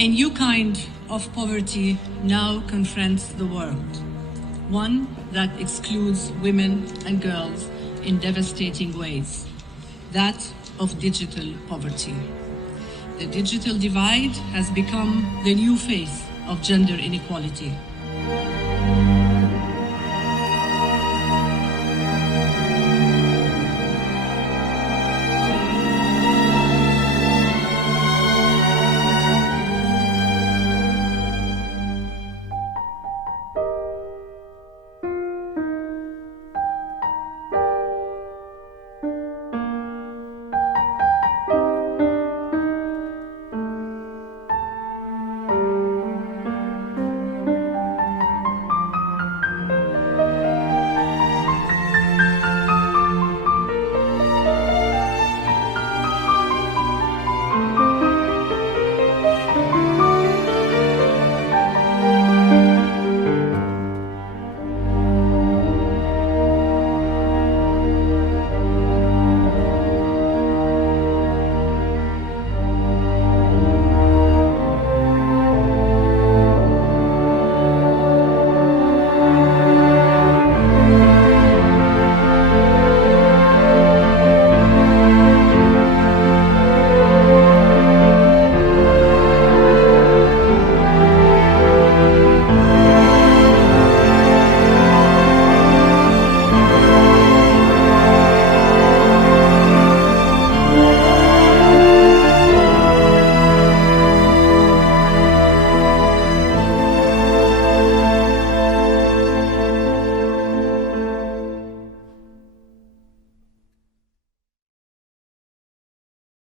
A new kind of poverty now confronts the world, one that excludes women and girls in devastating ways, that of digital poverty. The digital divide has become the new face of gender inequality.